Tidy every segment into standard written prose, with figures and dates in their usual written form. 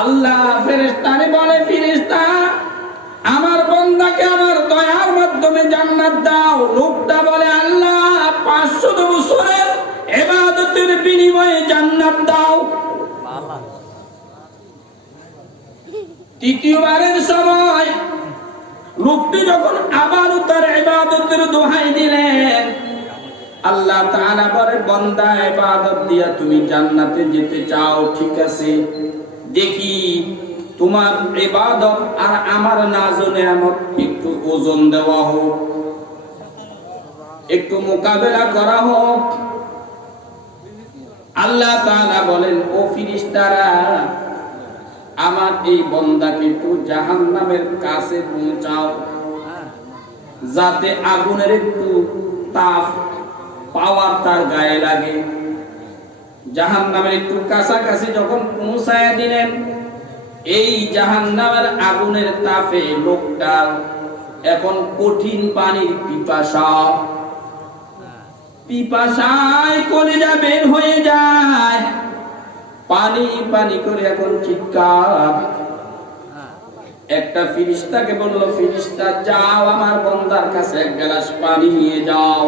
আল্লাহ ফেরেশতারে বলে, ফেরেশতা আমার বান্দাকে আমার দয়ার মাধ্যমে জান্নাত দাও। লোকটা বলে, আল্লাহ 500 বছরের ইবাদতের বিনিময়ে জান্নাত দাও। তৃতীয়বারের সময় লোকটি যখন আবারও তার ইবাদতের দোহাই দিলেন, আল্লাহ তাআলা বলে, বান্দা ইবাদত দিয়া তুমি জান্নাতে যেতে চাও, ঠিক আছে, দেখি তোমার ইবাদত আর আমার নাজু নেয়ামত একটু ওজন দেওয়া হোক, একটু মোকাবেলা করা হোক। আল্লাহ তাআলা বলেন, ও ফেরেশতারা, আমার এই বান্দাকে একটু জাহান্নামের কাছে পৌঁছাও, যাতে আগুনের একটু তাপ পাওয়ার তার গায়ে লাগে। জাহান্নামের একটু কাছাকাছি যখন পৌঁছায় দিলেন, এই জাহান্নামের আগুনের তাপে লোকটা এখন কঠিন পানির পিপাসায় কলিজা বের হয়ে যায়, পানি পানি করে এখন চিৎকার। একটা ফেরেশতাকে বলল, ফেরেশতা যাও আমার বান্দার কাছে এক গ্লাস পানি নিয়ে যাও,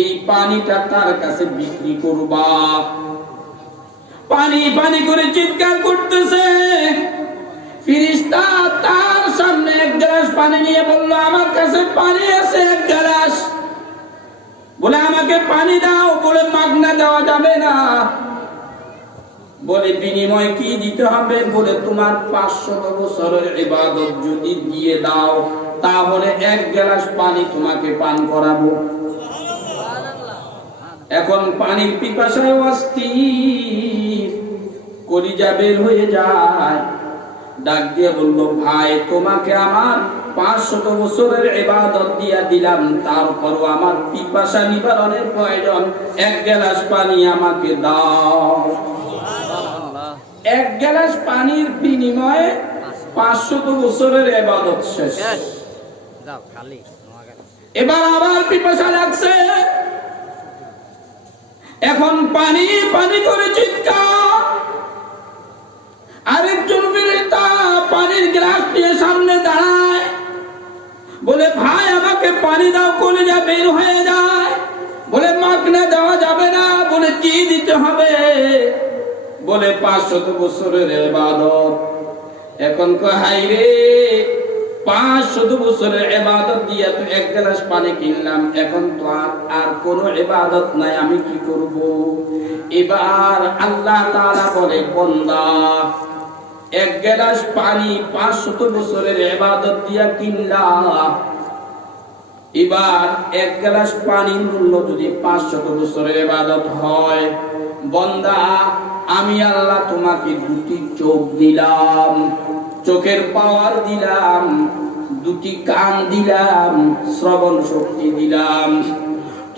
এই পানিটা তার কাছে বিক্রি করবা। পানি পানি করে চিৎকার করতেছে। ফেরেশতা তার সামনে এক গ্লাস পানি নিয়ে বলল, আমার কাছে পানি আছে এক গ্লাস, বলে আমাকে পানি দাও। বলে মাগনা দেওয়া যাবে না। বলে বিনিময় কি দিতে হবে? বলে তোমার 500 বছরের ইবাদত যদি দিয়ে দাও, তাহলে এক গ্লাস পানি তোমাকে পান করাবো। এখন পানির পিপাসায় অস্থির, কলিজা বের হয়ে যায়। ডাক দিয়ে বলল, ভাই তোমাকে আমার 500 বছরের ইবাদত দিয়া দিলাম, তারপরও আমার পিপাসা নিবারণের প্রয়োজন, এক গ্লাস পানি আমাকে দাও। এক গ্লাস পানির বিনিময়ে 500 বছরের ইবাদত শেষ। এবার আবার পিপাসা লাগছে, এখন পানি পানি করে চিৎকার। আরেকজন ফেরেশতা পানির গ্লাস নিয়ে সামনে দাঁড়ায়, বলে ভাই আমাকে পানি দাও, কলিজা বের হয়ে যায়। বলে মাগনা দেওয়া যাবে না। বলে কি দিতে হবে? বলে 500 বছরের ইবাদত। এখন কয়, হাই রে, 500 বছরের ইবাদত দিয়া তো এক গ্লাস পানি কিনলাম, এখন তো আর কোনো ইবাদত নাই, আমি কি করব? এবার আল্লাহ তাআলা বলে, বান্দা এক গ্লাস পানি 500 বছরের ইবাদত দিয়া কিনলাম, এবার এক গ্লাস পানির মূল্য যদি 500 বছরের ইবাদত হয়, বান্দা আমি আল্লাহ তোমাকে 2টি চোখ দিলাম, চোখের পাওয়ার দিলাম, 2টি কান দিলাম, শ্রবণ শক্তি দিলাম,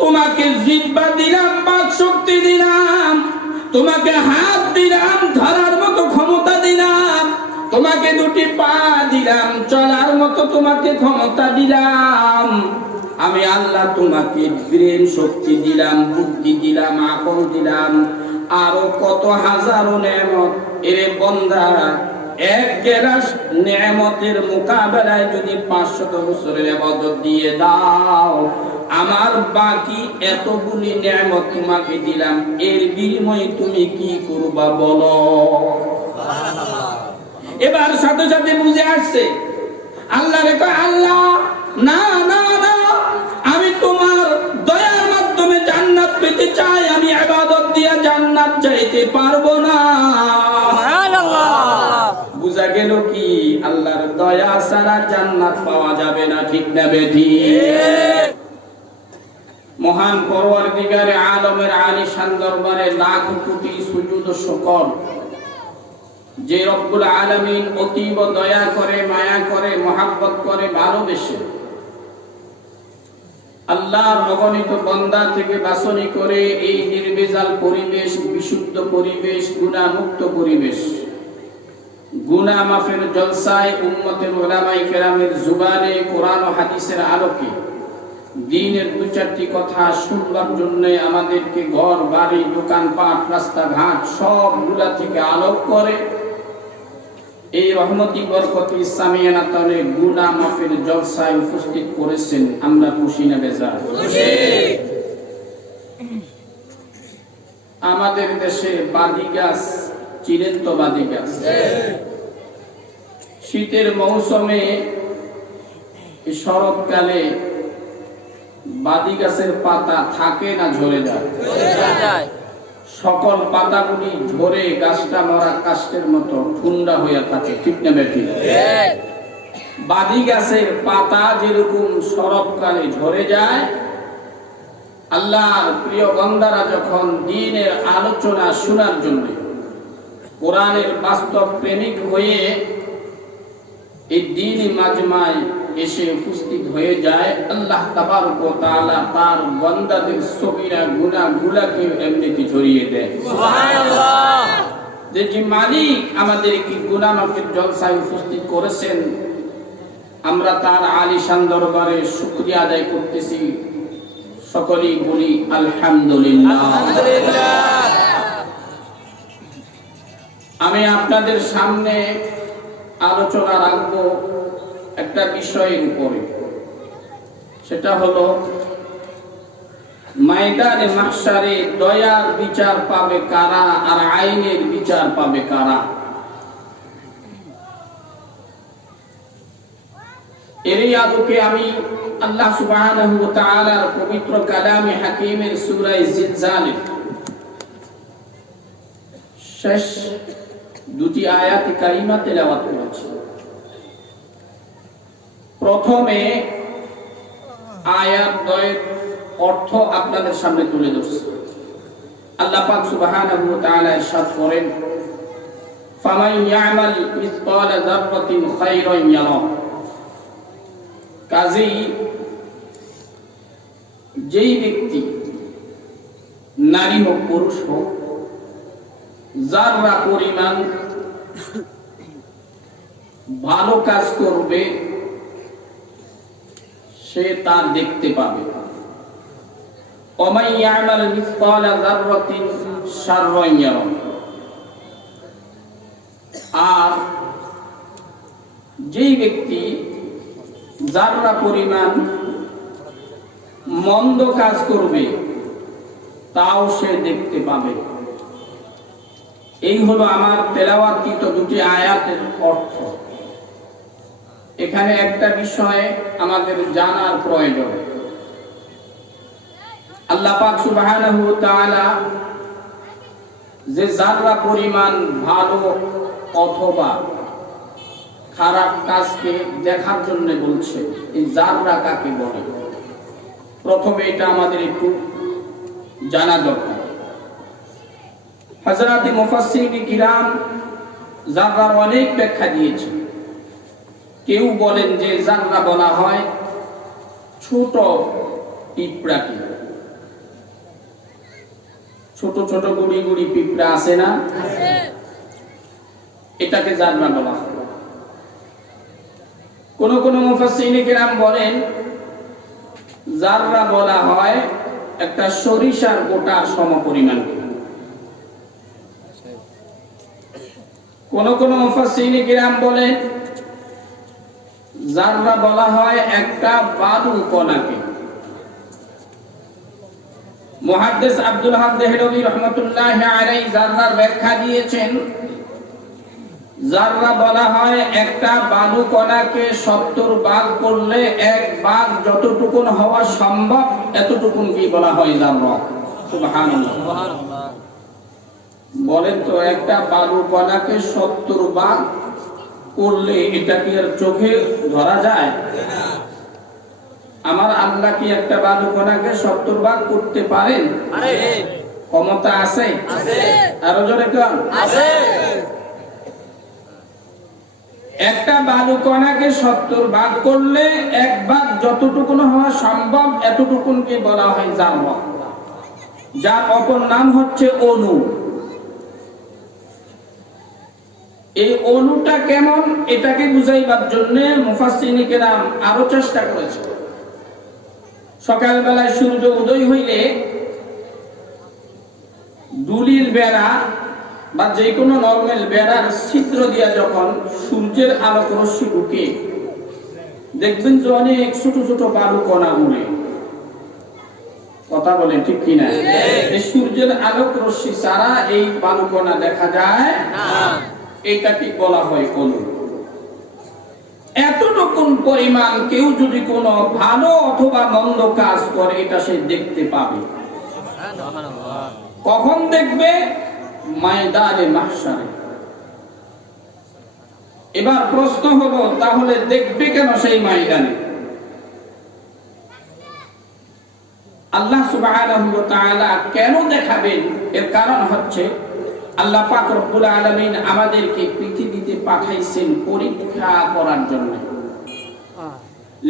তোমাকে জিহ্বা দিলাম, বাক শক্তি দিলাম, তোমাকে হাত দিলাম, ধরার মতো ক্ষমতা দিলাম, তোমাকে 2টি পা দিলাম, চলার মতো তোমাকে ক্ষমতা দিলাম। আমি আল্লাহ তোমাকে ব্রেন শক্তি দিলাম, বুদ্ধি দিলাম, আকল দিলাম, আরো কত হাজারো নেয়ামত। এরে বান্দা, এক গ্লাস নেয়ামতের মোকাবেলায় যদি 500 বছরের ইবাদত দিয়ে দাও, আমার বাকি এতগুলি নেয়ামত তোমাকে দিলাম, এর বিনিময়ে তুমি কি করবা বলো? এবার সাথে সাথে বুঝে আসছে। আল্লাহ রে কয়, আল্লাহ না না না, আমি তোমার দয়ার মাধ্যমে জান্নাত পেতে চাই, আমি ইবাদত দিয়া জান্নাত চাইতে পারবো না। বুঝা গেল কি? আল্লাহর দয়া ছাড়া জান্নাত পাওয়া যাবে না, ঠিক না বেঠিক? মহান পরওয়ারদিগারে আলমের আলিশান দরবারে লাখ কোটি সুজুদ ও শুকর, যে রব্বুল আলামিন অতীব দয়া করে, মায়া করে, মহব্বত করে, ভালোবেসে আল্লাহর অগণিত বান্দা থেকে বাছনি করে এই নির্ভেজাল পরিবেশ, বিশুদ্ধ পরিবেশ, গুনাহমুক্ত পরিবেশ, গুনাহ মাফের জলসায় উম্মতের উলামায়ে কেরামের জুবানে কোরআন ও হাদিসের আলোকে দ্বীনের 2-4টি কথা শুনবার জন্য আমাদেরকে ঘর বাড়ি, দোকানপাট, রাস্তাঘাট সবগুলা থেকে আলোক করে এই রহমতি বরকতি সামিয়ানাতনে গুনাহ মাফের জলসায় উপস্থিত করেছেন। আমরা খুশি না বেজার? আমাদের দেশে বাদি গাছ, চিরেন্ত বাদি গাছ, শীতের মৌসুমে শরৎকালে বাদি গাছের পাতা থাকে না ঝরে যায়, সকল পাতাগুলি ঝরে গাছটা মরা কাষ্ঠের মতো ঠুন্ডা হয়ে থাকে। ঠিক না বেঠিক? বাদি গাছের পাতা যেরকম শরৎকালে ঝরে যায়, আল্লাহর প্রিয় বান্দারা যখন দ্বীনের আলোচনা শোনার জন্য কোরআনের বাস্তব প্রেমিক হয়ে এই দ্বীনি মাজমায় এসে উপস্থিত হয়ে যায়, আল্লাহ তাবারক ওয়া তাআলা তার বান্দাদের সগীরা গুনাহগুলোকে এমনিতে ঝরিয়ে দেয়। সুবহানাল্লাহ। যে মালিক আমাদের কি গুনাহ মাফের জলসায় উপস্থিত করেছেন, আমরা তার আলিশান দরবারে শুকরিয়া আদায় করতেছি। সকলেই বলি আলহামদুলিল্লাহ। আমি আপনাদের সামনে আলোচনা রাখব একটা বিষয়ের উপরে, সেটা হলো ময়দানে মাহশারে দয়ার বিচার পাবে কারা আর আইনের বিচার পাবে কারা। এরই আলোকে আমি আল্লাহ সুবহানাহু ওয়া তাআলার পবিত্র কালামে হাকিমের সূরা জিলজালের শেষ দুটি আয়াত কারিমা তেলাওয়াত করেছি। প্রথমে আয়াত দ্বয়ের অর্থ আপনাদের সামনে তুলে ধরছি। আল্লাহ পাক সুবহানাহু ওয়া তাআলা ইরশাদ করেন, ফামান ইয়ামাল মিসকালা যাররাতিন খায়রান ইয়ারা। কাজেই যেই ব্যক্তি, নারী হোক পুরুষ হোক, যাররা পরিমাণ ভালো কাজ করবে সে তার দেখতে পাবে। ওমান ইয়ামাল মিসকালা যাররাতিন শাররান ইয়ারা। আর যেই ব্যক্তি যাররা পরিমাণ মন্দ কাজ করবে তাও সে দেখতে পাবে। এই হলো আমার তেলাওয়াতকৃত দুটি আয়াতের অর্থ। এখানে একটা বিষয় আমাদের জানার প্রয়োজন। আল্লাহ পাক সুবহানাহু ওয়া তাআলা যে যাররা পরিমাণ ভালো অথবা খারাপ কাজকে দেখার জন্য বলছে, এই যাররা কাকে বলে প্রথমে এটা আমাদের একটু জানা দরকার। হযরত মুফাসসিরিন কিরাম যাররার অনেক ব্যাখ্যা দিয়েছেন। কেউ বলেন যে যাররা বলা হয় ছোট পিঁপড়াকে, ছোট ছোট গুড়ি গুড়ি পিঁপড়া আছে না, এটাকে যাররা বলা হয়। কোন কোন মুফাসসিরিন কিরাম বলেন যাররা বলা হয় একটা সরিষার গোটার সমপরিমাণ। কোন কোন মুফাসসিরিন কিরাম বলেন যাররা বলা হয় একটা বালু কণাকে। মুহাদ্দিস আব্দুল হক দেহলভী রাহমাতুল্লাহি আলাইহি যাররার ব্যাখ্যা দিয়েছেন, যাররা বলা হয় একটা বালু কণাকে 70 ভাগ করলে এক ভাগ যতটুকুন হওয়া সম্ভব এতটুকুন কি বলা হয় যাররা। সুবহানাল্লাহ। বলেন তো একটা বালু কণাকে 70 ভাগ করলে এটা কি আর চোখে ধরা যায়? আমার আল্লাহ কি একটা বালু কণাকে 70 ভাগ করতে পারেন? ক্ষমতা আছে? আরো জোরে কন। একটা বালু কণাকে 70 ভাগ করলে এক ভাগ যতটুকুন হওয়া সম্ভব এতটুকুনকে বলা হয় যাররা, যার অপর নাম হচ্ছে অণু। এই অণুটা কেমন এটাকে বুঝাইবার জন্য মুফাসসিরিন কিরাম আরো চেষ্টা করেছে। সকালবেলায় সূর্য উদয় হইলে দুলির বেড়া বা যে কোনো নরমাল বেড়ার ছিদ্র দিয়া যখন সূর্যের আলোক রশ্মি ঢুকে, দেখবেন যে অনেক ছোট ছোট বালু কণা উড়ে। কথা বলেন ঠিক কিনা? এই সূর্যের আলোক রশ্মি ছাড়া এই বালু কণা দেখা যায় না। এটাকে বলা হয় কলু। এতটুকু পরিমাণ কেউ যদি কোনো ভালো অথবা মন্দ কাজ করে এটা সে দেখতে পাবে। কখন দেখবে? ময়দানে মাহশারে। এবার প্রশ্ন হলো, তাহলে দেখবে কেন সেই ময়দানে? আল্লাহ সুবহানাহু ওয়া তাআলা কেন দেখাবেন? এর কারণ হচ্ছে আল্লাহ পাক রব্বুল আলামিন আমাদেরকে পৃথিবীতে পাঠাইছেন পরীক্ষা করার জন্য।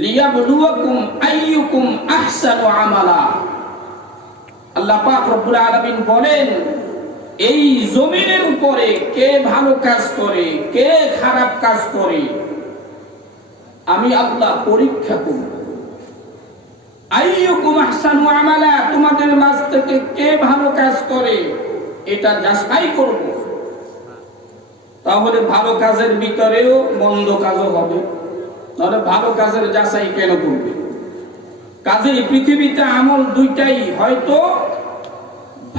লিয়াবলুয়াকুম আইয়ুকুম আহসানু আমালা। আল্লাহ পাক রব্বুল আলামিন বলেন, এই জমিনের উপরে কে ভালো কাজ করে, কে খারাপ কাজ করে, আমি আল্লাহ পরীক্ষা করব। আইয়ুকুম আহসানু আমালা, তোমাদের মাঝ থেকে কে ভালো কাজ করে এটা যাচাই করব। তাহলে ভালো কাজের ভিতরেও মন্দ কাজও হবে, তাহলে ভালো কাজের যাচাই কেন করবে? কাজেই পৃথিবীতে আমল দুইটাই, হয়তো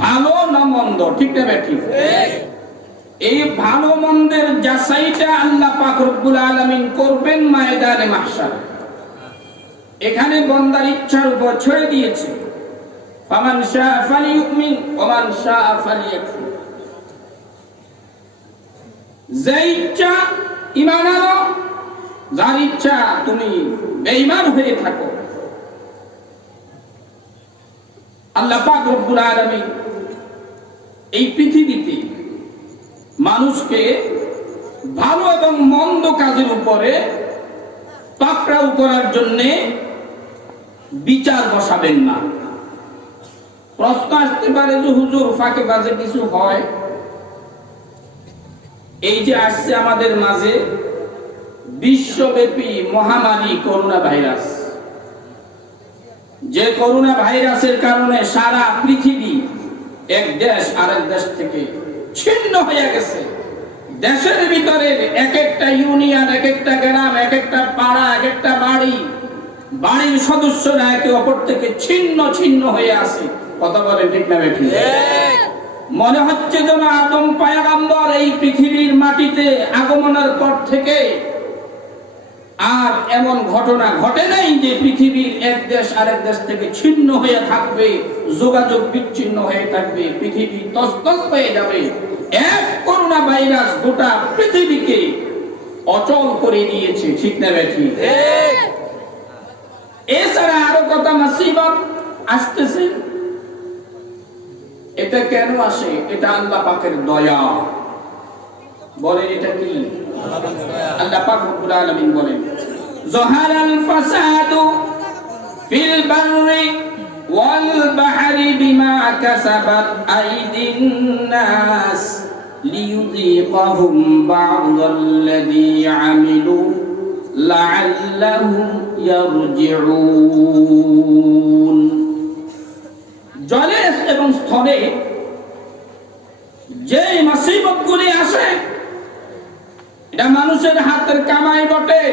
ভালো না মন্দ, ঠিক না ঠিক? এই ভালো মন্দের যাচাইটা আল্লাহ পাক রব্বুল আলামিন করবেন ময়দানে মাহশার। এখানে বান্দার ইচ্ছার উপর ছেড়ে দিয়েছে। ফামান শাআ ফালিয়ুমিন ওয়া মান শাআ ফালিয়াকফুর। যে ইচ্ছা ঈমান আনো, যার ইচ্ছা তুমি বেঈমান হয়ে থাকো। আল্লাহ পাক রব্বুল আলামিন এই পৃথিবীতে মানুষকে ভালো এবং মন্দ কাজের উপরে পাকড়াও করার জন্য বিচার বসাবেন না। প্রশ্ন আসতে পারে যে হুজুর ফাঁকে বাজে কিছু হয়? এই যে আসছে আমাদের মাঝে বিশ্বব্যাপী মহামারী করোনা ভাইরাস, যে করোনা ভাইরাসের কারণে সারা পৃথিবী এক দেশ আরেক দেশ থেকে ছিন্ন হয়ে গেছে। দেশের ভিতরে এক একটা ইউনিয়ন, এক একটা গ্রাম, এক একটা পাড়া, এক একটা বাড়ি, বাড়ির সদস্যরা একে অপর থেকে ছিন্ন ছিন্ন হয়ে আছে। কথা বলে ঠিক না বেঠিক? মনে হচ্ছে যেন আদম পয়গম্বর এই পৃথিবীর মাটিতে আগমনের পর থেকে আর এমন ঘটনা ঘটে নাই যে পৃথিবীর এক দেশ আরেক দেশ থেকে ছিন্ন হয়ে থাকবে, যোগাযোগ বিচ্ছিন্ন হয়ে থাকবে, পৃথিবী তছনছ হয়ে যাবে। এক করোনা ভাইরাস গোটা পৃথিবীকে অচল করে দিয়েছে, ঠিক না বেঠিক? এছাড়া আরো কত মুসিবত আসতেছে। এটা কেন আসে? এটা আল্লাহ পাকের দয়া। বলেন এটা কি? আল্লাহ পাক রব্বুল আলামিন বলেন, যাহারাল ফাসাদু ফিল বাররি ওয়াল বাহরি বিমা কাসাবাত আইদিন নাস লিয়ুযীকাহুম বা'দাল্লাযী আমিলু লাআল্লাহুম ইয়ারজিউন। জলে এবং স্থলে যে মুসিবতগুলি আসে এটা মানুষের হাতের কামাই বটে।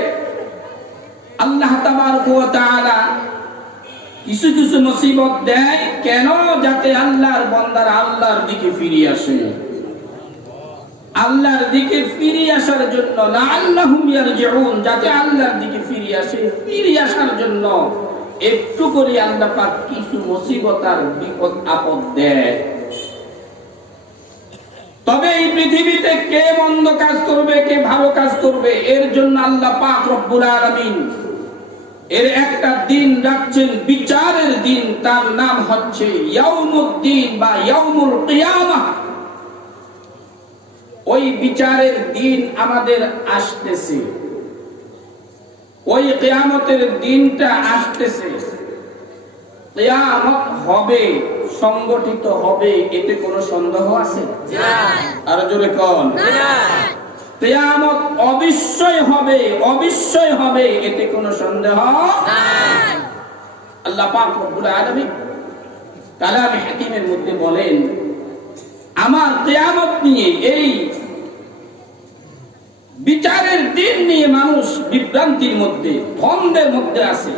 আল্লাহ তাবারক ওয়া তাআলা কিছু কিছু মুসিবত দেয় কেন? যাতে আল্লাহর বান্দারা আল্লাহর দিকে ফিরে আসে। আল্লাহর দিকে ফিরে আসার জন্য, লাআল্লাহুম ইয়ারজিউন, যাতে আল্লাহর দিকে ফিরে আসে। ফিরে আসার জন্য একটু করে আল্লাহ পাক কিছু মুসিবত আর বিপদ আপদ দেয়। তবে এই পৃথিবীতে কে মন্দ কাজ করবে, কে ভালো কাজ করবে, এর জন্য আল্লাহ পাক রব্বুল আলামিন এর একটা দিন রাখছেন, বিচারের দিন। তার নাম হচ্ছে ইয়াউমুদ্দিন বা ইয়াউমুল কিয়ামাহ। ওই বিচারের দিন আমাদের আসতেছে, ওই কিয়ামতের দিনটা আসতেছে। কিয়ামত হবে, সংগঠিত হবে, এতে কোনো সন্দেহ আছে? আর জোরে কোন? কিয়ামত অবশ্যই হবে, অবশ্যই হবে, এতে কোনো সন্দেহ নাই। আল্লাহ পাক রব্বুল আলামিন কালামে হাকিমের মধ্যে বলেন, আমার কিয়ামত নিয়ে, এই বিচারের দিন নিয়ে মানুষ বিভ্রান্তির মধ্যে, দ্বন্দ্বের মধ্যে আছে।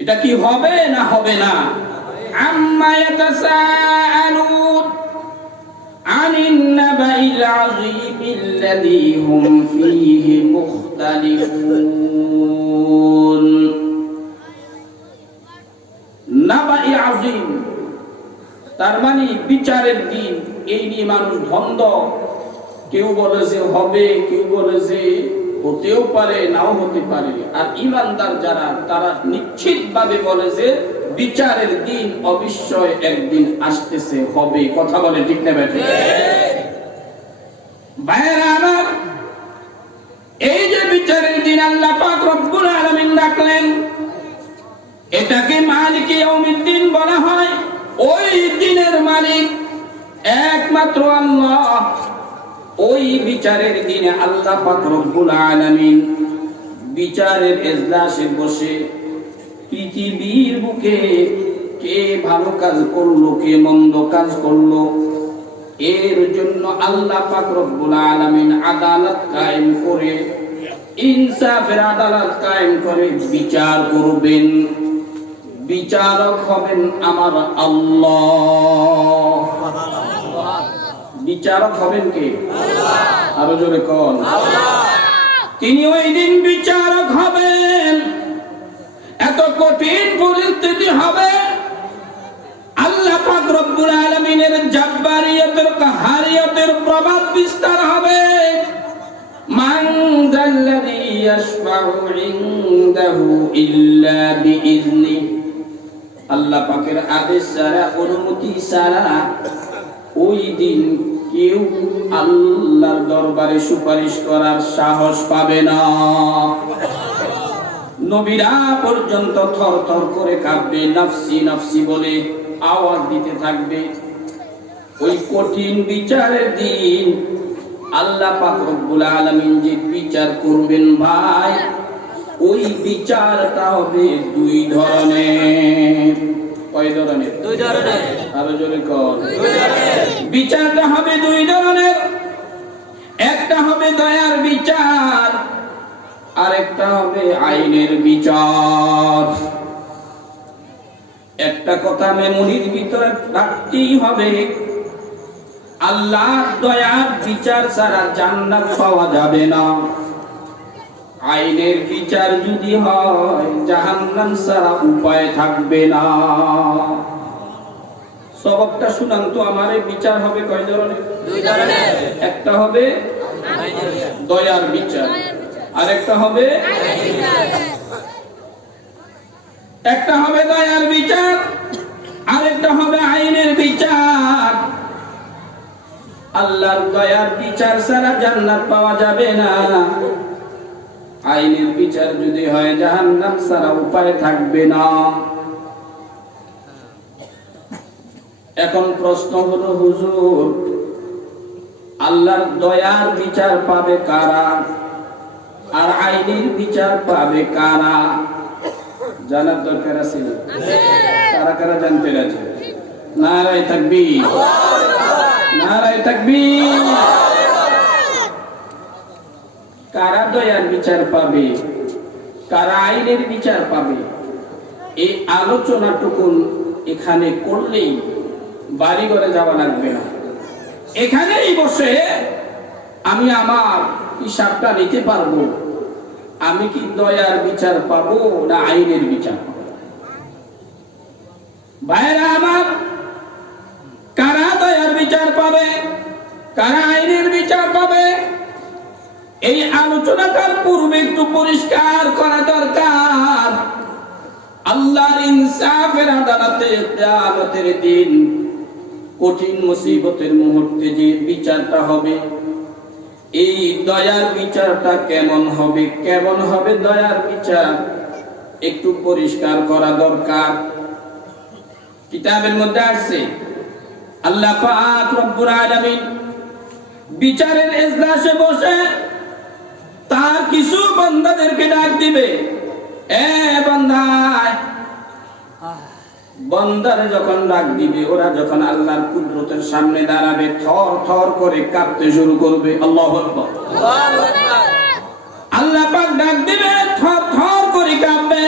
এটা কি হবে না হবে না? আম্মা ইয়াতাসাআলুন আনিন নাবাইল আযীমিল্লাযী হুম ফীহি মুখতালিফুন। নাবাই আযীম তার মানে বিচারের দিন, এই নিয়ে মানুষ দ্বন্দ্ব। কেউ বলে যে হবে, কেউ বলে যে হতেও পারে, নাও হতে পারে। আর ঈমানদার যারা, তারা নিশ্চিতভাবে বলে যে বিচারের দিন অবশ্যই একদিন আসতেছে, হবে। কথা বলে ঠিক না বেঠিক? ভাইয়েরা আমার, এই যে বিচারের দিন আল্লাহ পাক রব্বুল আলামিন রাখলেন, এটাকে মালিক ইয়াউমিদ্দিন বলা হয়। ওই দিনের মালিক একমাত্র আল্লাহ। ওই বিচারের দিনে আল্লাহ পাক রব্বুল আলামিন বিচারের এজলাসে বসে পৃথিবীর বুকে কে ভালো কাজ করলো, কে মন্দ কাজ করলো, এর জন্য আল্লাহ পাক রব্বুল আলামিন আদালত কায়েম করে, ইনসাফের আদালত কায়েম করে বিচার করবেন। বিচারক হবেন আমার আল্লাহ। বিচারক হবেন কে? আরো জোরে কোন? তিনি ওই দিন বিচারক হবেন। এত কঠিন পরিস্থিতি হবে, আল্লাহ পাক রব্বুল আলামিনের জাব্বারিয়তের, কাহারিয়তের প্রভাব বিস্তার হবে। মান যাল্লাযী ইয়াশফাউ ইনদাহু ইল্লা বিইজনি। আল্লাহ পাকের আদেশ ছাড়া, অনুমতি ছাড়া ওই দিন কেউ আল্লাহর দরবারে সুপারিশ করার সাহস পাবে না। নবীরা পর্যন্ত থর থর করে কাঁপবে, নাফসি নাফসি বলে আওয়াজ দিতে থাকবে। ওই কঠিন বিচারের দিন আল্লাহ পাক রব্বুল আলামিন যে বিচার করবেন ভাই, ওই বিচারটা হবে দুই ধরনের। কয় ধরনের? দুই ধরনের। আরো জোরে কর। দুই ধরনের। বিচারটা হবে দুই ধরনের। একটা হবে দয়ার বিচার, আর একটা হবে আইনের বিচার। একটা কথা মেমোরির ভিতরে রাখতেই হবে, আল্লাহর দয়ার বিচার ছাড়া জান্নাত পাওয়া যাবে না। আইনের বিচার যদি হয়, জাহান্নাম ছাড়া উপায় থাকবে না। সবকটা শুনান তো আমার। বিচার হবে কয় ধরনের? দুই ধরনের। একটা হবে দয়ার বিচার, আর একটা হবে দয়ার বিচার, আর একটা হবে আইনের বিচার। আল্লাহর দয়ার বিচার ছাড়া জান্নাত পাওয়া যাবে না। আইনের বিচার যদি হয়, জাহান্নাম ছাড়া উপায় থাকবে না। এখন প্রশ্ন হলো, হুজুর, আল্লাহর দয়ার বিচার পাবে কারা, আর আইনের বিচার পাবে কারা? জানার দরকার আছে না? কারা কারা জানতে রাজি? নারায়ে তাকবীর, নারায়ে তাকবীর। কারা দয়ার বিচার পাবে, কারা আইনের বিচার পাবে, এই আলোচনাটুকু এখানে করলেই বাড়ি ঘরে যাওয়া লাগবে না। এখানেই বসে আমি আমার হিসাবটা নিতে পারবো, আমি কি দয়ার বিচার পাবো না আইনের বিচার পাবো। ভাইরা আমার, কারা দয়ার বিচার পাবে, কারা আইনের বিচার পাবে, এই আলোচনাটার পূর্বে একটু পরিষ্কার করা দরকার। আল্লাহর ইনসাফের আদালতে কিয়ামতের দিন কঠিন মুসিবতের মুহূর্তে যে বিচারটা হবে, এই দয়ার বিচারটা কেমন হবে, কেমন হবে দয়ার বিচার, একটু পরিষ্কার করা দরকার। কিতাবের মধ্যে আছে, আল্লাহ পাক রব্বুল আলামিন বিচারের এজলাসে বসে তার কিছু বান্দাদেরকে ডাক দিবে, এ বান্দা বান্দারে যখন ডাক দিবে, ওরা যখন আল্লাহর কুদরতের সামনে দাঁড়াবে, থর থর করে কাঁপতে শুরু করবে। আল্লাহু আকবার। আল্লাহ পাক ডাক দিবে, থর থর করে কাঁপবে।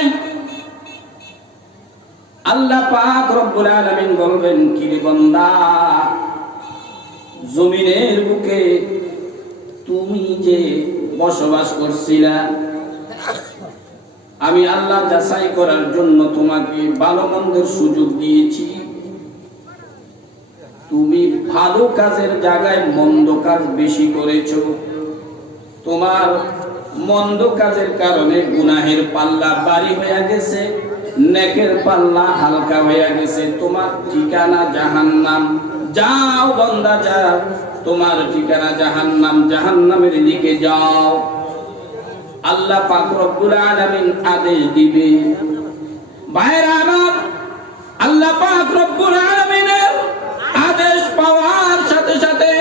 আল্লাহ পাক রব্বুল আলামিন বলবেন, কি রে বান্দা, জমিনের বুকে তুমি যে বসবাস করছিলা, আমি আল্লাহ যাচাই করার জন্য তোমাকে ভালো মন্দের সুযোগ দিয়েছি। তুমি ভালো কাজের জায়গায় মন্দ কাজ বেশি করেছো। তোমার মন্দ কাজের কারণে গুনাহের পাল্লা ভারী হয়ে গেছে, নেকের পাল্লা হালকা হয়ে গেছে। তোমার ঠিকানা জাহান্নাম। যাও বান্দা যাও, তোমার ঠিকানা জাহান্নাম, জাহান্নামের দিকে যাও। আল্লাহ পাক রব্বুল আলামিন আদেশ দিবে। ভাইরা আমার, আল্লাহ পাক রব্বুল আলামিনের আদেশ পাওয়ার সাথে সাথে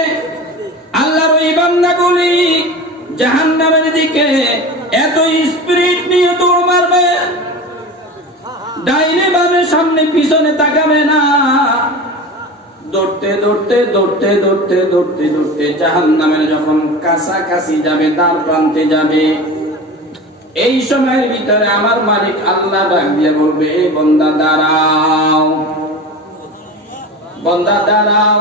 আল্লাহর ওই বান্দাগুলি জাহান্নামের দিকে এত স্পিরিট নিয়ে দৌড় মারবে, ডাইনে বামে সামনে পিছনে তাকাবে না। দৌড়তে দৌড়তে দৌড়তে দৌড়তে দৌড়তে দৌড়তে জাহান্নামের যখন কাছাকাছি যাবে, দ্বার প্রান্তে যাবে, এই সময়ের ভিতরে আমার মালিক আল্লাহ ডাক দিয়ে বলবে, এই বান্দা দাঁড়াও, বান্দা দাঁড়াও।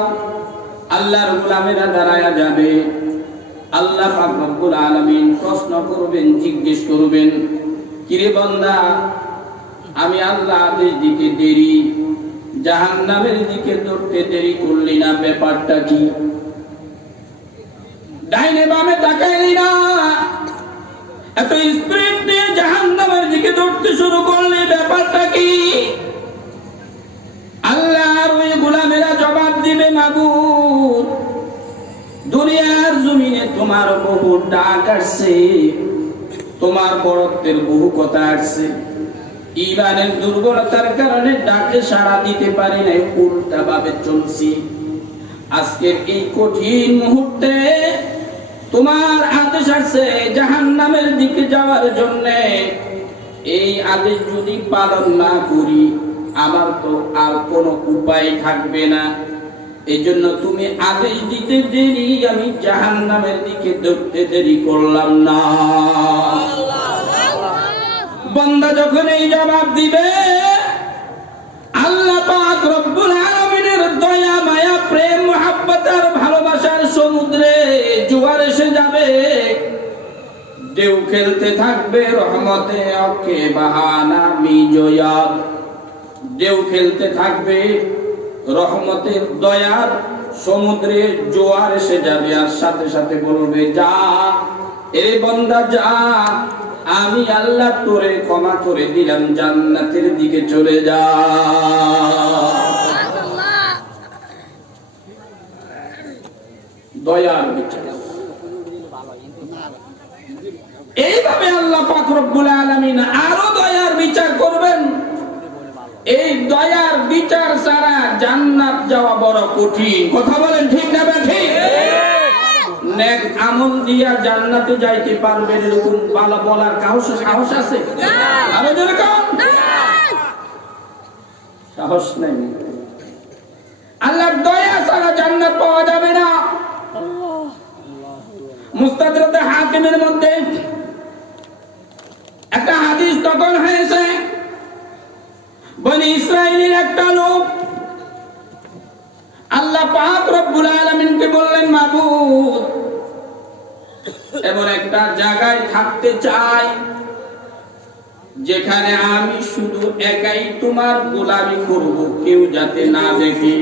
আল্লাহর গোলামেরা দাঁড়ায়া যাবে। আল্লাহ পাক রব্বুল আলামিন প্রশ্ন করবেন, জিজ্ঞেস করবেন, কিরে বান্দা, আমি আল্লাহ আদেশ দিতে দেরি, জাহান্নামের দিকে দৌড়তে দেরি করলি না, ব্যাপারটা কি? ডাইনে বামে তাকাইলি না, এত স্পিড নিয়ে জাহান্নামের দিকে দৌড়তে শুরু করলি, ব্যাপারটা কি? আল্লাহর ওই গোলামেরা জবাব দিবে, মাবুদ, দুনিয়ার জমিনে তোমার বহু ডাক আসছে, তোমার বড়ত্বের বহু কথা আসছে, ঈমানের দুর্বলতার কারণে ডাকে সাড়া দিতে পারি নাই, উল্টা ভাবে চলছি। আজকের এই কঠিন মুহূর্তে তোমার আদেশ আসছে জাহান্নামের দিকে যাওয়ার জন্য। এই আদেশ যদি পালন না করি, আমার তো আর কোনো উপায় থাকবে না। এই জন্য তুমি আদেশ দিতে দেরি, আমি জাহান্নামের দিকে দৌড়তে দেরি করলাম না। বান্দা যখন এই জবাব দিবে, আল্লাহ পাক রব্বুল আলামিনের দয়া মায়া প্রেম মুহাব্বত আর ভালোবাসার সমুদ্রে জোয়ার এসে যাবে, ঢেউ খেলতে থাকবে রহমতে ওকে বাহানা মিজয়াদ। ঢেউ খেলতে থাকবে রহমতের দয়ার সমুদ্রে, জোয়ার এসে যাবে, আর সাথে সাথে বলবে, যা এ বান্দা যা, আমি আল্লাহ তোরে ক্ষমা করে দিলাম, জান্নাতের দিকে চলে যা। দয়ার বিচার। এইভাবে আল্লাহ পাক রব্বুল আলামিন আরো দয়ার বিচার করবেন। এই দয়ার বিচার ছাড়া জান্নাত যাওয়া বড় কঠিন। কথা বলেন ঠিক না ঠিক? নেক আমল দিয়া জান্নাতে যাইতে পারবে এরকম বালা বলার সাহস আছে? আরো যেরকম সাহস নাই। আল্লাহর দয়া ছাড়া জান্নাত পাওয়া যাবে না। মুস্তাদরাতে হাকিমের মধ্যে একটা হাদিস তখন হয়েছে, বনি ইসরাইলের একটা লোক আল্লাহ পাক রব্বুল আলামিনকে বললেন, মাবুদ, এমন একটা জায়গায় থাকতে চাই যেখানে আমি শুধু একাই তোমার গোলামি করব, কেউ যাতে না দেখে।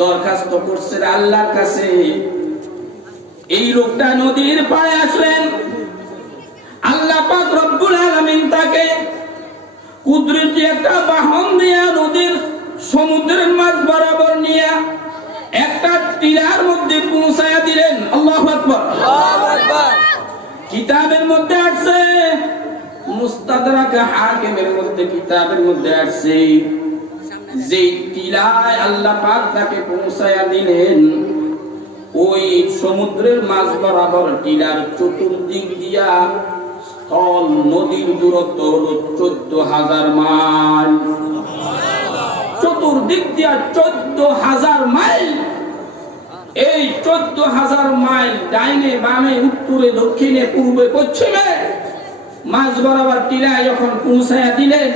দরখাস্ত করছে আল্লাহর কাছে। এই লোকটা নদীর পাড়ে আসলেন। আল্লাহ পাক রব্বুল আলামিন তাকে কুদরতি একটা বাহন দিয়ে নদীর সমুদ্রের মাঝ বরাবর নিয়ে একটা টিলার মধ্যে পৌঁছায়া দিলেন। আল্লাহু আকবার, আল্লাহু আকবার। কিতাবের মধ্যে আছে, মুস্তাদরাক হাকিমের মধ্যে, কিতাবের মধ্যে আছে, যে টিলায় আল্লাহ পাক তাকে পৌঁছায়া দিলেন, ওই সমুদ্রের মাঝ বরাবর টিলার চতুর্দিক দিয়া স্থল নদীর দূরত্ব হলো 14,000 মাইল। চতুর্দিক দিয়া 14,000 মাইল। এই 14,000 মাইল ডাইনে বামে উত্তরে দক্ষিণে পূর্বে পশ্চিমে মাঝ বরাবর টিলায় যখন পৌঁছায়া দিলেন,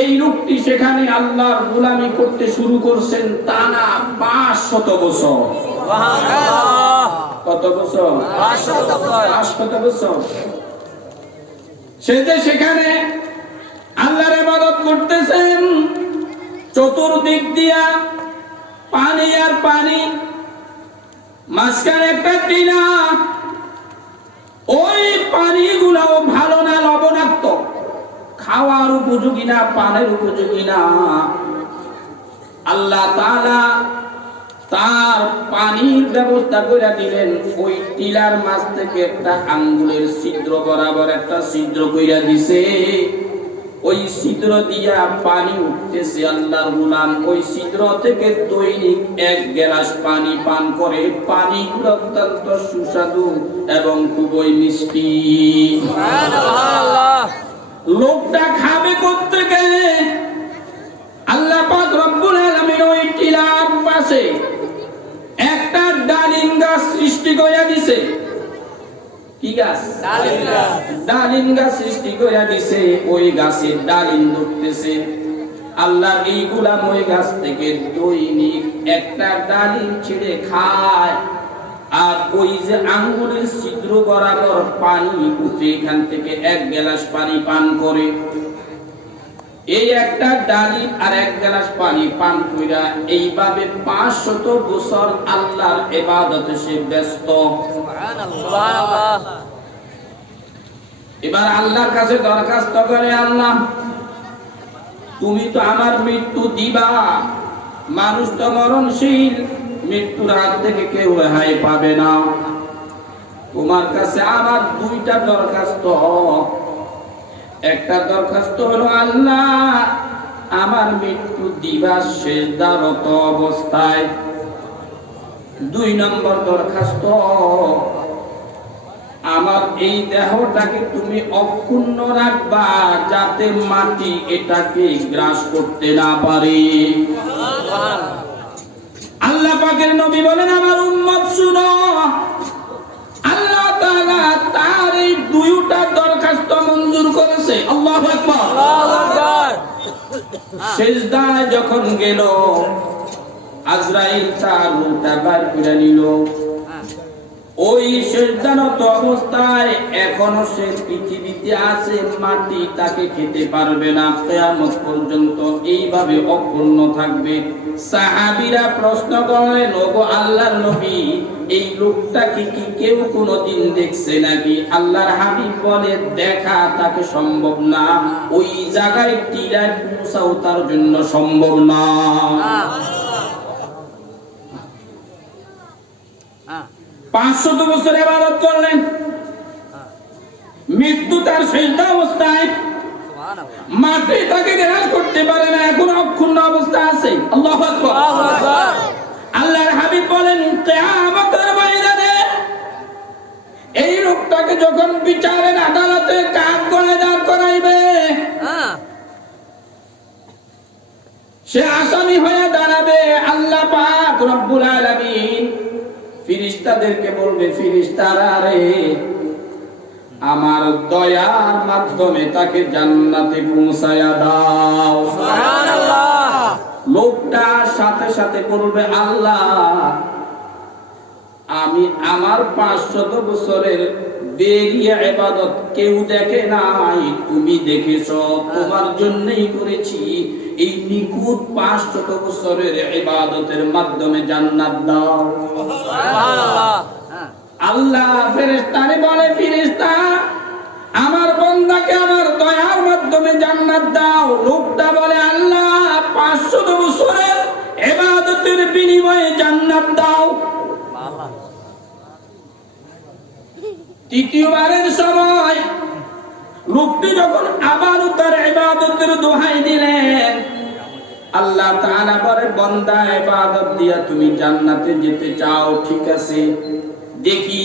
এই লোকটি সেখানে আল্লাহর গোলামি করতে শুরু করছেন টানা 500 বছর। কত বছর? 500 বছর। সে যে সেখানে আল্লাহর ইবাদত করতেছেন, চতুর্দিক দিয়া পানি আর পানি, মাঝখানে একটা টিলা। ওই পানিগুলাও ভালো না, লবণাক্ত, খাওয়ার উপযোগী না, পানের উপযোগী না। আল্লাহ তাআলা তার পানির ব্যবস্থা করে দিলেন। ওই টিলার মাছ থেকে একটা আঙ্গুলের ছিদ্র বরাবর একটা ছিদ্র কইরা দিছে। ওই ছিদ্র দিয়া পানি উঠতেছে। আল্লাহর গোলাম ওই ছিদ্র থেকে দৈনিক 1 গ্লাস পানি পান করে। পানিগুলো অত্যন্ত সুস্বাদু এবং খুবই মিষ্টি। সুবহানাল্লাহ। লোকটা খাবে কোত্থেকে? আল্লাহ পাক রব্বুল আলামিন ওই টিলার পাশে একটা ডালিম গাছ সৃষ্টি করে দিছে। কি গাছ? ডালিম গাছ। ডালিম গাছ সৃষ্টি করে দিছে। ওই গাছের ডালিম ধরতেছে। আল্লাহ এই গোলাম ওই গাছ থেকে দৈনিক একটা ডালিম ছিঁড়ে খায়। আর ওই যে আঙ্গুলের ছিদ্র বরাবর পানি উঠে, এখান থেকে 1 গ্লাস পানি পান করে। এই একটা ডালিম আর 1 গ্লাস পানি পান কইরা এইভাবে 500 বছর আল্লাহর ইবাদতে সে ব্যস্ত। সুবহানাল্লাহ। এবার আল্লাহর কাছে দরখাস্ত করে, আল্লাহ তুমি তো আমার মৃত্যু দিবা। মানুষ তো মরণশীল, মৃত্যুর হাত থেকে কেউ রেহাই পাবে না। তোমার কাছে আমার 2টা দরখাস্ত। একটা দরখাস্ত হলো, আল্লাহ আমার মৃত্যু দিবা সিজদারত অবস্থায়। 2 নম্বর দরখাস্ত, আমার এই দেহটাকে তুমি অক্ষুণ্ণ রাখবা, যাতে মাটি এটাকে গ্রাস করতে না পারে। আল্লাহ পাকের নবী বলেন, আমার উম্মত শুনো, আল্লাহ তাআলা তার এই 2টা দরখাস্ত মঞ্জুর করেছে। আল্লাহু আকবার। আল্লাহু আকবার। সিজদায় যখন গেল, আজরাইল তার রূহটা বের করে নিল। ওই সিজদারত অবস্থায় এখনো সে পৃথিবীতে আছে, মাটি তাকে খেতে পারবে না, কিয়ামত পর্যন্ত এইভাবে অক্ষুণ্ণ থাকবে। সাহাবীরা প্রশ্ন করলেন, ওগো আল্লাহর নবী, এই লোকটাকে কি কেউ কোনোদিন দেখছে নাকি? আল্লাহর হাবিব বলে, দেখা তাকে সম্ভব না। ওই জায়গায় টিলায় পৌঁছাও তার জন্য সম্ভব না। 500 বছর ইবাদত করলেন, মৃত্যু তার সিজদা অবস্থায়, মাটি তাকে গ্রাস করতে পারে না, এখন অক্ষুণ্ণ অবস্থা আছে। আল্লাহু আকবার। আল্লাহর হাবিব বলেন, কিয়ামতের ময়দানে এই লোকটাকে যখন বিচারের আদালতে কাঠ গলায় দাঁড় করাইবে, সে আসামি হয়ে দাঁড়াবে। আল্লাহ পাক রব্বুল আলামিন ফেরেশতাদেরকে বলবে, ফেরেশতারা রে, আমার দয়ার মাধ্যমে তাকে জান্নাতে পৌঁছায়া দাও। সুবহানাল্লাহ। লোকটা সাথে সাথে বলবে, আল্লাহ আমি আমার 500 বছরের বেরিয়ে ইবাদত কেউ দেখে নাই, তুমি দেখেছো, তোমার জন্যই করেছি। এই নিখুঁত 500 বছরের ইবাদতের মাধ্যমে জান্নাত দাও। সুবহানাল্লাহ। আল্লাহ ফেরেশতারে বলে, ফেরেশতা আমার বান্দাকে আমার দয়ার মাধ্যমে জান্নাত দাও। লোকটা বলে, আল্লাহ 500 বছরের ইবাদতের বিনিময়ে জান্নাত দাও। তৃতীয়বারের সময় লোকটি যখন আবার তার ইবাদতের দোহাই দিলেন, আল্লাহ তাআলা বলে, বান্দা ইবাদত দিয়া তুমি জান্নাতে যেতে চাও, ঠিক আছে, দেখি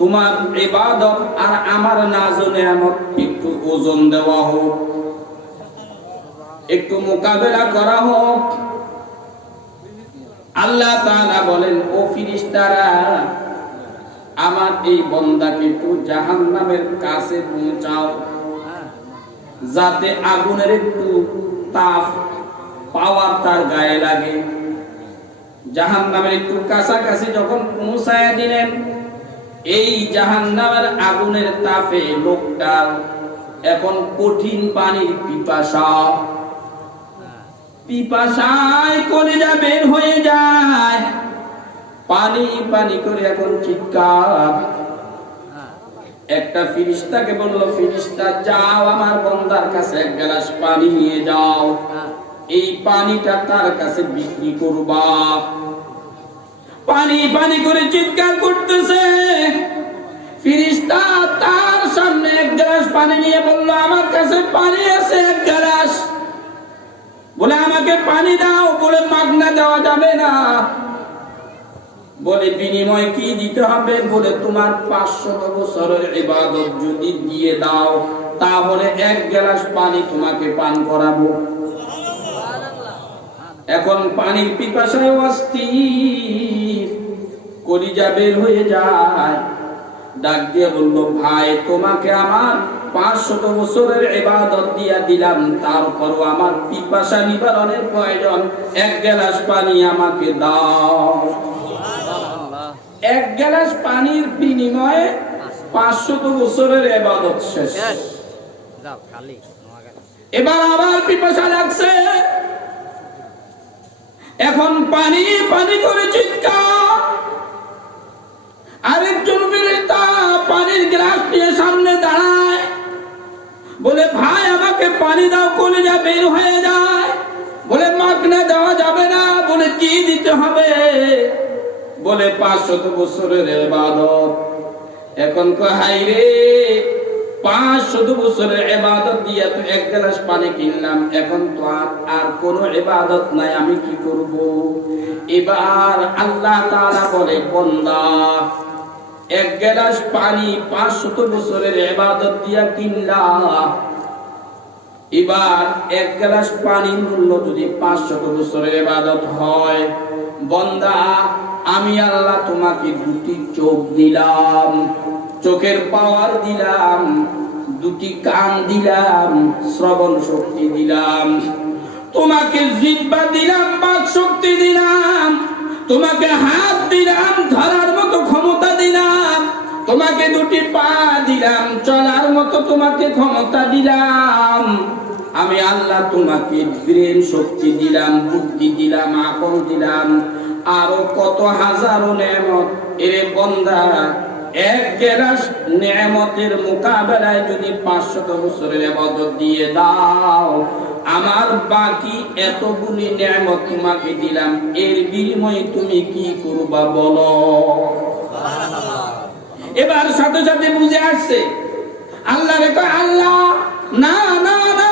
তোমার ইবাদত আর আমার নাজনে আমার একটু ওজন দেওয়া হোক, একটু মোকাবেলা করা হোক। আল্লাহ তাআলা বলেন, ও ফেরেশতারা, আমার এই বান্দাকে একটু জাহান্নামের কাছে পৌঁছাও, যাতে আগুনের একটু তাপ পাওয়ার তার গায়ে লাগে। জাহান্নামের একটু কাছাকাছি যখন পৌঁছায় দিলেন, এই জাহান্নামের আগুনের তাপে লোকটার এখন কঠিন পানির পিপাসায় কলিজা বের হয়ে যায়, পানি পানি করে এখন চিৎকার। একটা ফেরেশতাকে বলল, ফেরেশতা যাও আমার বান্দার কাছে এক গ্লাস পানি নিয়ে যাও, এই পানিটা তার কাছে বিক্রি করবা। পানি পানি করে চিৎকার করতেছে। ফেরেশতা তার সামনে এক গ্লাস পানি নিয়ে বলল, আমার কাছে পানি আছে এক গ্লাস। বলে আমাকে পানি দাও। বলে মাগনা দেওয়া যাবে না। বলে বিনিময় কি দিতে হবে? বলে তোমার 500 বছরের ইবাদত যদি দিয়ে দাও, তাহলে এক গ্লাস পানি তোমাকে পান করাবো। এখন পানির পিপাসায় অস্থির, কলিজা বের হয়ে যায়। ডাক দিয়ে বলল, ভাই তোমাকে আমার 500 বছরের ইবাদত দিয়া দিলাম, তারপরও আমার পিপাসা নিবারণের প্রয়োজন, এক গ্লাস পানি আমাকে দাও। এক গ্লাস পানির বিনিময়ে 500 বছরের ইবাদত শেষ। এবার আবার পিপাসা লাগছে, এখন পানি পানি করে চিৎকার। আরেকজন ফেরেশতা পানির গ্লাস নিয়ে সামনে দাঁড়ায়, বলে ভাই আমাকে পানি দাও, কলিজা বের হয়ে যায়। বলে মাগনা দেওয়া যাবে না। বলে কি দিতে হবে? বলে 500 বছরের ইবাদত। এখন কয়, হাই রে, 500 বছরের ইবাদত দিয়া তো এক গ্লাস পানি কিনলাম, এখন তো আর কোনো ইবাদত নাই, আমি কি করব? এবার আল্লাহ তাআলা বলে, বান্দা এক গ্লাস পানি 500 বছরের ইবাদত দিয়া কিনলাম, এবার এক গ্লাস পানির মূল্য যদি 500 বছরের ইবাদত হয়, বান্দা আমি আল্লাহ তোমাকে 2টি চোখ দিলাম, চোখের পাওয়ার দিলাম, 2টি কান দিলাম, শ্রবণ শক্তি দিলাম, তোমাকে জিহ্বা দিলাম, বাক শক্তি দিলাম, তোমাকে হাত দিলাম, ধরার মতো ক্ষমতা দিলাম, তোমাকে 2টি পা দিলাম, চলার মতো তোমাকে ক্ষমতা দিলাম। আমি আল্লাহ তোমাকে ব্রেন শক্তি দিলাম, বুদ্ধি দিলাম, আকল দিলাম, আরো কত হাজারো নেয়ামত। এরে বান্দা, এক গ্লাস নেয়ামতের মোকাবেলায় যদি 500 বছরের ইবাদত দিয়ে দাও, আমার বাকি এতগুলি নেয়ামত তোমাকে দিলাম, এর বিনিময়ে তুমি কি করবা বলো? এবার সাথে সাথে বুঝে আসছে। আল্লাহ রে কয়, আল্লাহ না না না,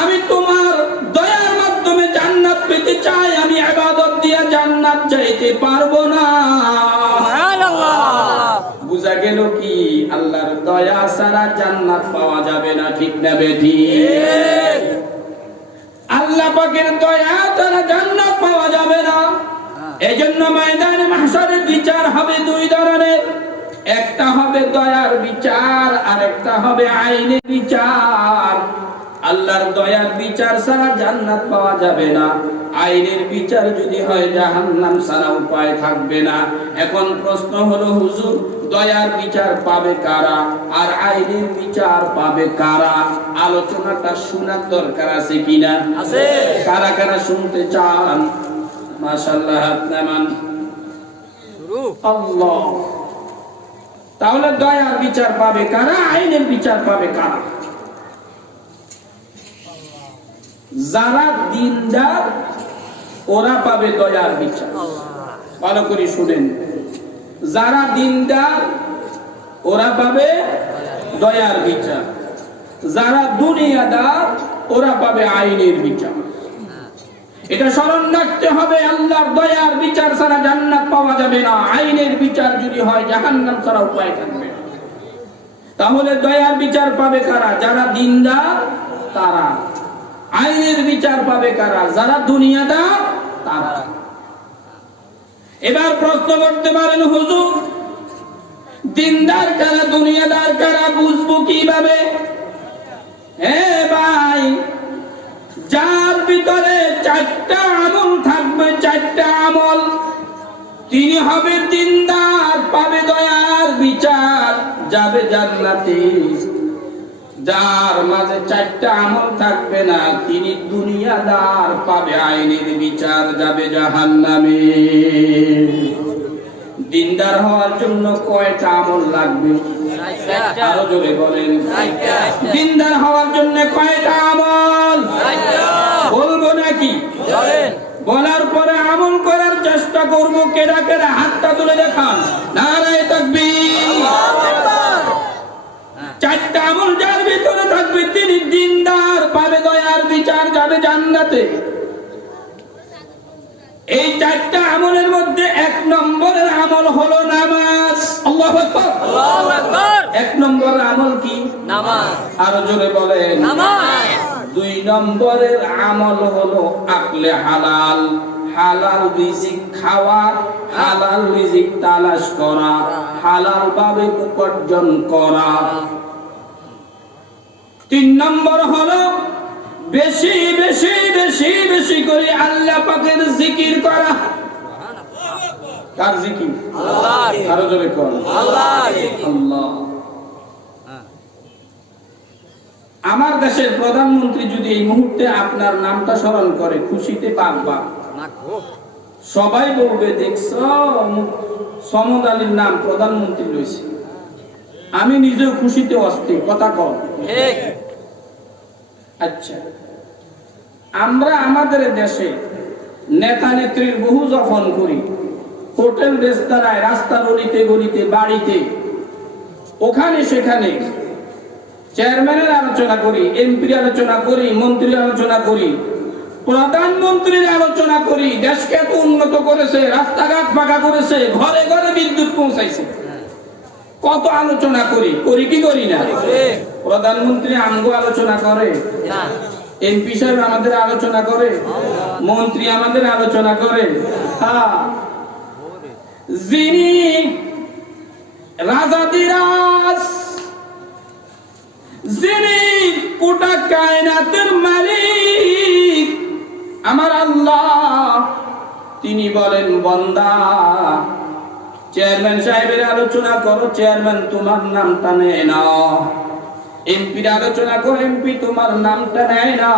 আমি তোমার দয়ার মাধ্যমে জান্নাত পেতে চাই, আমি ইবাদত দিয়ে জান্নাত চাইতে পারবো না। বুঝা গেল কি? আল্লাহর দয়া ছাড়া জান্নাত পাওয়া যাবে না, ঠিক না বেঠিক? আল্লাহ পাকের দয়া ছাড়া জান্নাত পাওয়া যাবে না। এজন্য ময়দানে মাহশরে বিচার হবে 2 ধরনের, একটা হবে দয়ার বিচার, আর একটা হবে আইনের বিচার। আল্লাহর দয়ার বিচার ছাড়া জান্নাত পাওয়া যাবে না, আইনের বিচার যদি হয় জাহান্নাম ছাড়া উপায় থাকবে না। এখন প্রশ্ন হলো, হুজুর দয়ার বিচার পাবে কারা আর আইনের বিচার পাবে কারা? আলোচনাটা শোনার দরকার আছে কিনা? আছে। কারা কারা শুনতে চান? মাশাআল্লাহ, হাত নামান। শুরু। আল্লাহ। তাহলে দয়ার বিচার পাবে কারা, আইনের বিচার পাবে কারা? যারা দিনদার ওরা পাবে দয়ার বিচার। ভালো করে শুনেন, যারা দিনদার ওরা পাবে দয়ার বিচার, যারা দুনিয়াদার ওরা পাবে আইনের বিচার। এটা স্মরণ রাখতে হবে, আল্লাহর দয়ার বিচার ছাড়া জান্নাত পাওয়া যাবে না। আইনের বিচার যদি হয় জাহান্নাম ছাড়া উপায় থাকবে না। তাহলে দয়ার বিচার পাবে কারা? যারা দিনদার তারা। আইনের বিচার পাবে কারা? যারা দুনিয়াদার তারা। এবার প্রশ্ন করতে পারেন, হুজুর দিনদার কারা দুনিয়াদার কারা বুঝবো কিভাবে? ভাই, যার ভিতরে 4টা আমল থাকবে, 4টা আমল, তিনি হবে দিনদার, পাবে দয়ার বিচার, যাবে জান্নাতে। যার মাঝে 4টা আমল থাকবে না, তিনি দুনিয়াদার, পাবে আইনের বিচার, যাবে জাহান্নামে। দিনদার হওয়ার জন্য কয়টা আমল লাগবে? আরো জোরে বলেন। দিনদার হওয়ার জন্য কয়টা আমল? বলবো নাকি? বলার পরে আমল করার চেষ্টা করবো। কেডা কেডা হাতটা তুলে দেখান। নারায়ে তাকবীর। 4টা আমল যার ভিতরে থাকবে তিনি দিনদার, পাবে দয়ার বিচার, যাবে জান্নাতে। এই 4টা আমলের মধ্যে 1 নম্বরের আমল হলো নামাজ। আল্লাহু আকবার, আল্লাহু আকবার। 1 নম্বরের আমল কি? নামাজ। আরো জোরে বলেন, নামাজ। 2 নম্বরের আমল হলো আকলে হালাল, হালাল রিজিক খাওয়া, হালাল রিজিক তালাশ করা, হালাল ভাবে উপার্জন করা। 3 নম্বর হলো বেশি বেশি বেশি বেশি করে আল্লাহ পাকের জিকির করা। কার জিকির? আল্লাহর। আরো জোরে বল, আল্লাহর। আল্লাহ। আমার দেশের প্রধানমন্ত্রী যদি এই মুহূর্তে আপনার নামটা স্মরণ করে, খুশিতে পাকবা। সবাই বলবে, দেখছো সমদ আলীর নাম প্রধানমন্ত্রী লইছে। আমি নিজেও খুশিতে অস্থির। কথা কম। আচ্ছা, আমরা আমাদের দেশে নেতা নেত্রীর বহু যখন করি, হোটেল রেস্তোরাঁয়, রাস্তার গলিতে গলিতে, বাড়িতে, ওখানে সেখানে চেয়ারম্যানের আলোচনা করি, এমপির আলোচনা করি, মন্ত্রীর আলোচনা করি, প্রধানমন্ত্রীর আলোচনা করি। দেশকে এত উন্নত করেছে, রাস্তাঘাট পাকা করেছে, ঘরে ঘরে বিদ্যুৎ পৌঁছাইছে, কত আলোচনা করি। করি কি করি না? প্রধানমন্ত্রী আমগো আলোচনা করে না, এমপি সাহেব আমাদের আলোচনা করে, মন্ত্রী আমাদের আলোচনা করে। যিনি রাজাদিরাজ, যিনি গোটা কায়নাতের মালিক আমার আল্লাহ, তিনি বলেন, বান্দা চেয়ারম্যান সাহেবের আলোচনা করো, চেয়ারম্যান তোমার নামটা নেয় না। এমপির আলোচনা করো, এমপি তোমার নামটা নেয় না।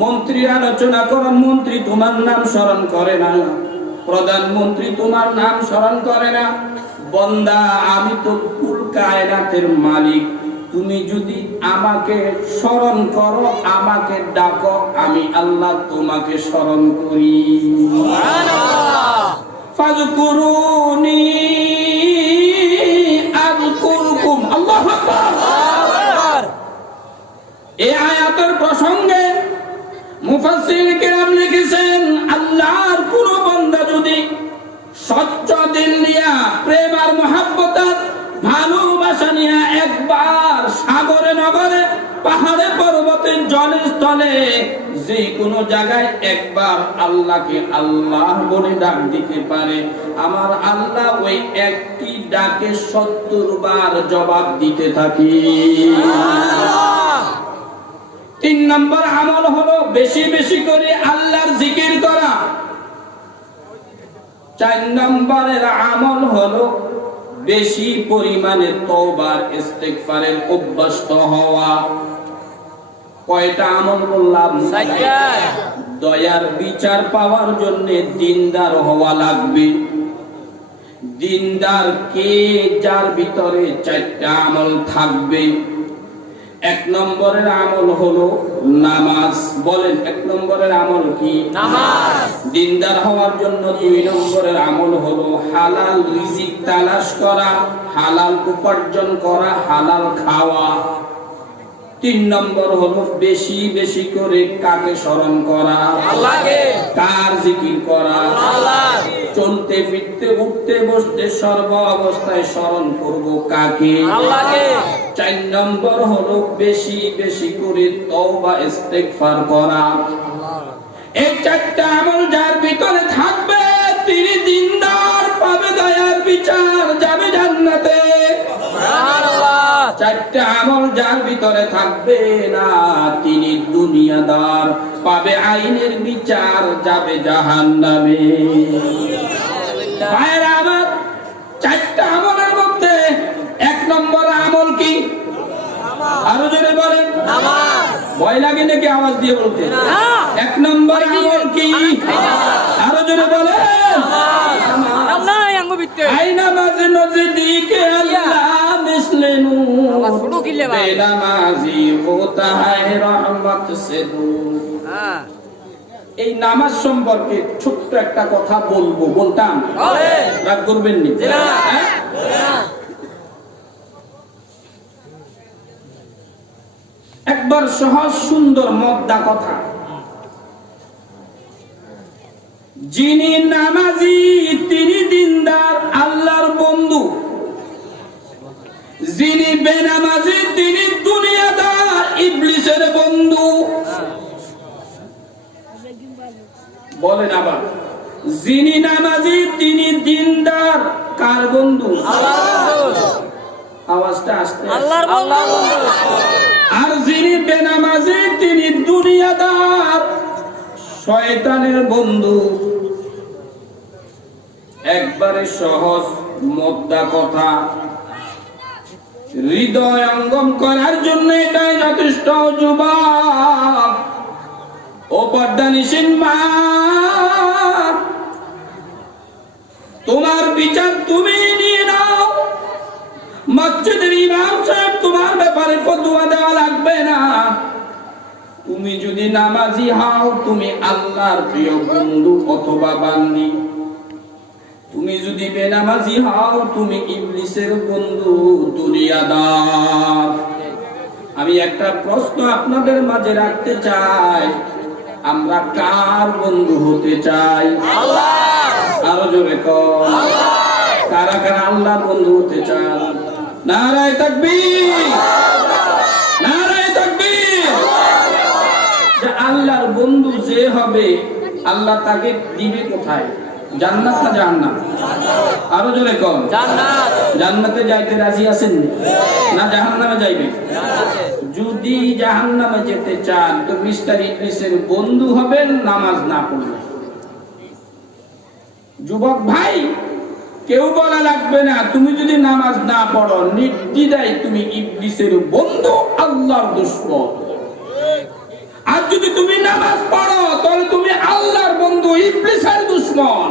মন্ত্রীর আলোচনা করো, মন্ত্রী তোমার নাম স্মরণ করে না। প্রধানমন্ত্রী তোমার নাম স্মরণ করে না। বান্দা, আমি তো কুল কায়নাতের মালিক, তুমি যদি আমাকে স্মরণ করো, আমাকে ডাকো, আমি আল্লাহ তোমাকে স্মরণ করি। সুবহানাল্লাহ। ফাযকুরুনি আযকুরকুম। আল্লাহু আকবার। এই আয়াতের প্রসঙ্গে মুফাসসির কিরাম লিখেছেন, আল্লাহর কোন বান্দা যদি স্বচ্ছ দিল নিয়া, প্রেম আর মহব্বতের ভালোবাসা নিয়ে একবার সাগরে নগরে, পাহাড়ে পর্বতে, জলে স্থলে, যে কোনো জায়গায় একবার আল্লাহকে আল্লাহ বলে ডাক দিতে পারে, আমার আল্লাহ ওই একটি ডাকে 70 বার জবাব দিতে থাকি। 3 নম্বর আমল হলো বেশি বেশি করে আল্লাহর জিকির করা। 4 নম্বরের আমল হলো বেশি পরিমাণে তওবার ইস্তিগফারের অভ্যস্ত হওয়া। কয়টা আমল বললাম? 4টা। দয়ার বিচার পাওয়ার জন্য দিনদার হওয়া লাগবে। দিনদার কে? যার ভিতরে 4টা আমল থাকবে। 1 নম্বরের আমল হলো নামাজ। বলেন, 1 নম্বরের আমল কি? নামাজ। দিনদার হওয়ার জন্য 2 নম্বরের আমল হলো হালাল রিজিক তালাশ করা, হালাল উপার্জন করা, হালাল খাওয়া। 3 নম্বর হলো বেশি বেশি করে কাকে স্মরণ করা? আল্লাহকে। কার জিকির করা? আল্লাহ। চলতে ফিরতে উঠতে বসতে সর্ব অবস্থায় স্মরণ করব কাকে? আল্লাহকে। 4 নম্বর হলো বেশি বেশি করে তওবা ইস্তেগফার করা। এই 4টা আমল যার ভিতরে থাকবে তিনি দিনদার, পাবে দয়ার বিচার, যাবে জান্নাতে। সুবহানাল্লাহ। 4টা আমল যার ভিতরে থাকবে না তিনি দুনিয়াদার, পাবে আইনের বিচার, যাবে জাহান্নামে। ভাইরা আমার, 4টা আমলের মধ্যে 1 নম্বর আমল কি? আরো জোরে বলেন। নামাজ। ভয় লাগে নাকি আওয়াজ দিয়ে বলতে? না। 1 নম্বর আমল কি? আরো জোরে বলেন। আল্লাহ আঙ্গু বিতে। আইনা মাঝে নজদীকে আল্লাহ মিসলে নূর, আওয়াজ শুনো কিলে ভাই। বেনামাজি হোতা है रहमत से दूर। হ্যাঁ। এই নামাজ সম্পর্কে ছোট্ট একটা কথা বলবো, বলতাম? বলেন। রাগ করবেন নি? জি না। হ্যাঁ? একবার সহজ সুন্দর মদ্দা কথা। যিনি নামাজি তিনি দিনদার, আল্লাহর বন্ধু। যিনি বেনামাজি তিনি দুনিয়াদার, ইবলিসের বন্ধু। বলেন আবার, যিনি নামাজি তিনি দিনদার, কার বন্ধু? আল্লাহর বন্ধু। আওয়াজটা আসতে আল্লাহর বন্ধু। আর যিনি বেনামাজি তিনি দুনিয়াদার, শয়তানের বন্ধু। একবারে সহজ মদ্দা কথা, হৃদয় অঙ্গম করার জন্য এটাই যথেষ্ট। যুবক ও পর্দানিসীন মা, তোমার বিচার তুমি নিয়ে নাও। মসজিদের ইমাম সাহেব তোমার ব্যাপারে ফতোয়া দেওয়া লাগবে না। তুমি যদি নামাজি হও তুমি আল্লাহর প্রিয় বন্ধু অথবা বান্দি। তুমি যদি বেনামাজি হও তুমি ইবলিসের বন্ধু, দুনিয়াদার। আমি একটা প্রশ্ন আপনাদের মাঝে রাখতে চাই, আমরা কার বন্ধু হতে চাই? আল্লাহ। আরো জোরে কর। কারা কারা আল্লাহর বন্ধু হতে চান? নারায়ে তাকবীর, নারায়ে তাকবীর। যে আল্লাহর বন্ধু যে হবে আল্লাহ তাকে দিবে কোথায়? জান্নাত না জাহান্নাম? আরো জোরে কর। জান্নাত। জান্নাতে যাইতে রাজি আছেন না জাহান্নামে যাইবে? জান্নাতে। যদি জাহান্নামে যেতে চান তো মিস্টার ইবলিসের বন্ধু হবেন নামাজ না পড়লে। যুবক ভাই, কেউ বলা লাগবে না, তুমি যদি নামাজ না পড়ো নির্দ্বিধায় তুমি ইবলিসের বন্ধু, আল্লাহর দুশমন। আর যদি তুমি নামাজ পড়ো তাহলে তুমি আল্লাহর বন্ধু, ইবলিসের দুশমন।